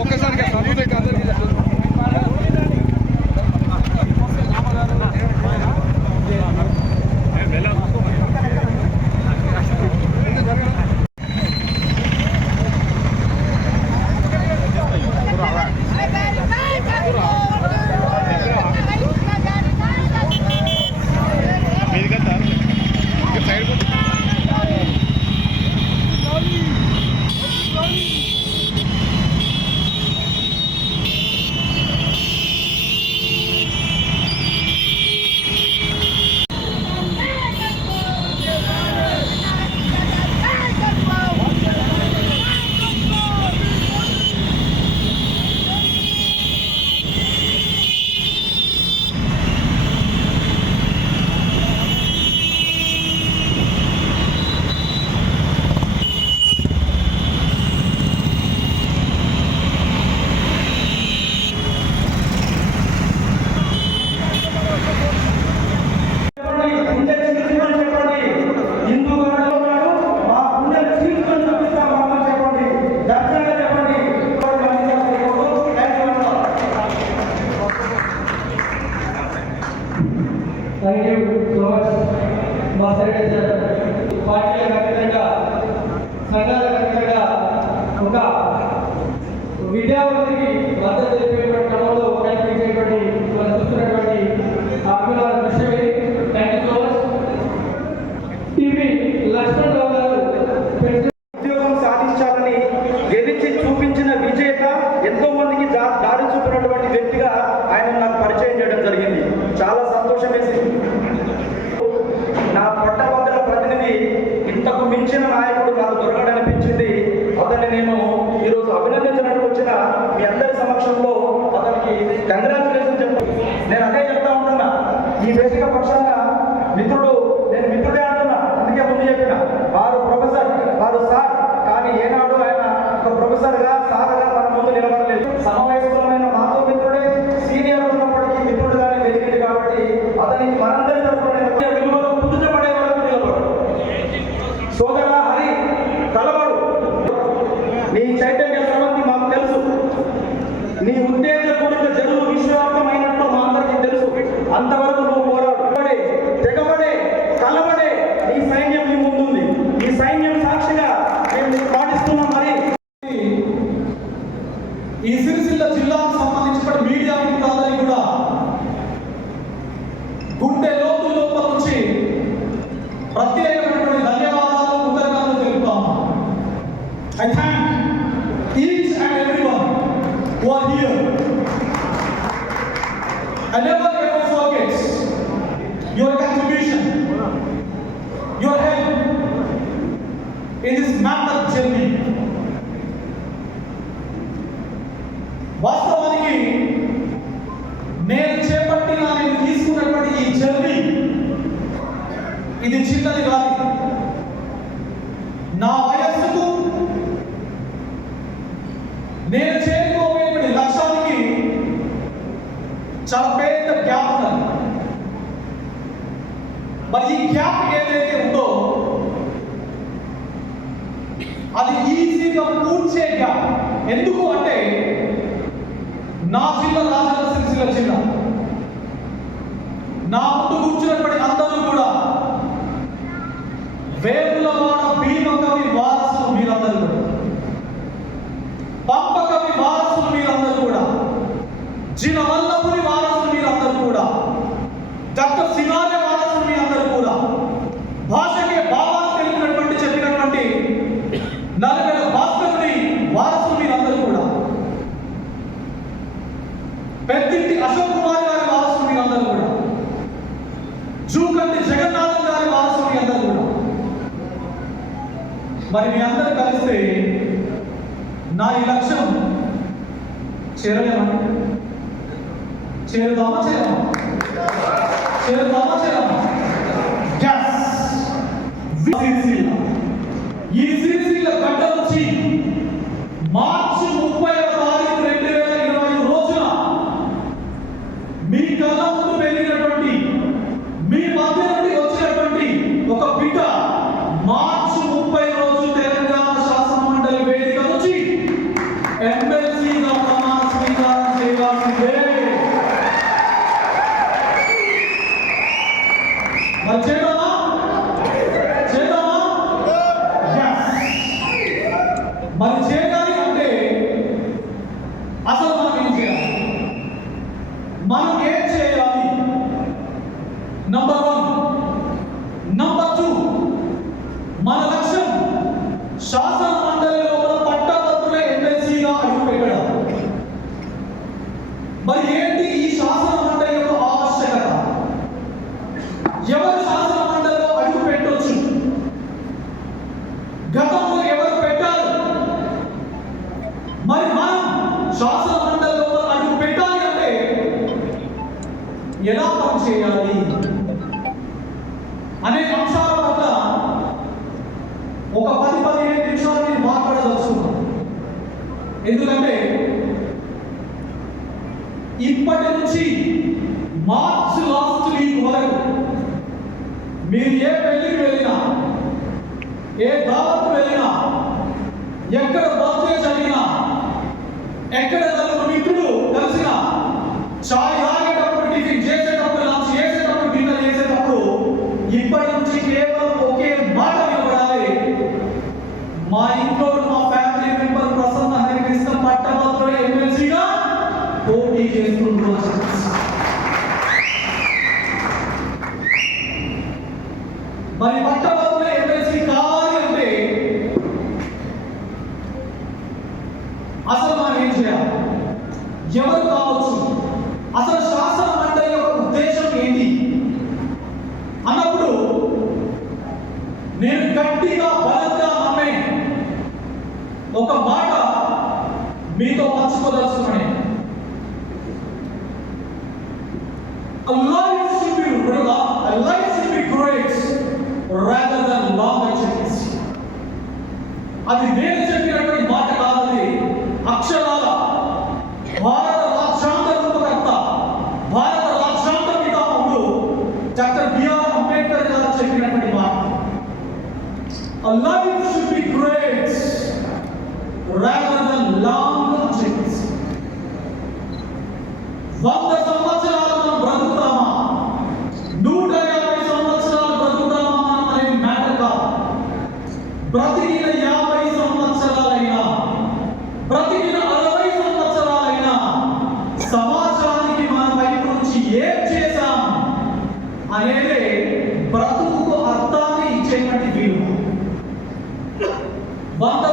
ఒక్కసారి చీల్చుకొని చెప్పండి హిందూ గారు మా గుండె చీల్చుకొని చూపిస్తాం మామని చెప్పండి దర్శనంగా చెప్పండి థ్యాంక్ యూ సో మచ్ మా సైడ్ పార్టీలకు అతీతంగా సంఘాలకు అతీతంగా ఒక విద్యావంతుడికి మద్దతు తెలిపేటువంటి క్రమంలో కనిపించేటువంటి మనం చూస్తున్నటువంటి అభిమాన దృశ్యం thank you so much TV Lakshman Rao garu మించిన నాయకుడు నాకు దొరకడనిపించింది అతన్ని నేను ఈరోజు అభినందించడానికి వచ్చిన మీ అందరి సమక్షంలో అతనికి కంగ్రాచులేషన్ చెప్పు. నేను అదే చెప్తా ఉంటున్నా. ఈ వేదిక పక్షాన్ని నీ ఉత్తేజపూరిత జనులు విశ్వవ్యాప్తమైనట్టు మా అందరికీ తెలుసు. అంతవరకు నువ్వు పోరాడు. తెగబడే, కలబడే నీ సైన్యం నీ ముందుంది. ఈ సైన్యం సాక్షిగా మేము నీకు పాటిస్తున్నాం మరి. ఈ సిరిసిల్ల జిల్లాకు సంబంధించిన మీడియా కాదని కూడా గుండె లోతు లోపల నుంచి ప్రత్యేకమైనటువంటి ధన్యవాదాలు కృతజ్ఞతలు తెలుపుతాము I thank each and every One who are here I never ever forget your contribution, your help in this marathon journey. వాస్తవానికి నేను చేపట్టిన నేను తీసుకున్నటువంటి ఈ జర్నీ ఇది చిన్నది కాదు నా వయస్సుకు నేను చాలా పెద్ద గ్యాప్ ఉన్నది. మరి ఈ గ్యాప్ ఏదైతే ఉందో అది ఈజీగా పూర్చే గ్యాప్ ఎందుకు అంటే నా జిల్లా రాజుల సిరిసిల్ల జిల్లా. నా ముందు కూర్చున్నటువంటి అందరూ కూడా వేరుల జగన్నాథం గారి వారసులు మీరందరూ కూడా. మరి మీ అందరూ కలిస్తే నా ఈ లక్ష్యం చేరలేమా? చేరుదామా చేరమా? చేరుదామా చేరమా? Yes. మనం ఎలా పనిచేయాలి అనే అంశాల పట్ల ఒక పది పదిహేను నిమిషాలు నేను మాట్లాడదలుచుకున్నాను ఎందుకంటే ఇప్పటి నుంచి మార్చ్ లాస్ట్ వీక్ వరకు మీరు ఏ పెళ్ళికి వెళ్ళినా ఏ దావత్ వెళ్ళినా ఎక్కడ బర్త్డే జరిగినా ఎక్కడ నలుగురు మిత్రులు కలిసినా చాయ్ పోటీ చేస్తుంటున్నారు మరి పట్టభద్రుల ఎమ్మెల్సీ కావాలి అంటే అసలు మనం ఏం చేయాలి? ఎవరు కావచ్చు అసలు శాసన మండలి యొక్క ఉద్దేశం ఏంటి అన్నప్పుడు నేను గట్టిగా బలంగా నమ్మే ఒక మాట మీతో A life should be a life should be great rather than long achievements. అది నేను చెప్పినటువంటి మాట కాదది అక్షరాల భారత రాజ్యాంగ రూపకర్త భారత రాజ్యాంగ పితామహుడు డాక్టర్ బిఆర్ అంబేద్కర్ గారు చెప్పినటువంటి మాట A life should be great rather than long achievements. వంద బ్రతికిన యాభై సంవత్సరాలైనా బ్రతికిన అరవై సంవత్సరాలైనా సమాజానికి మన వైపు నుంచి ఏం చేశాం అనేదే బ్రతుకు అర్థాన్ని ఇచ్చేటువంటి వీలు. వంద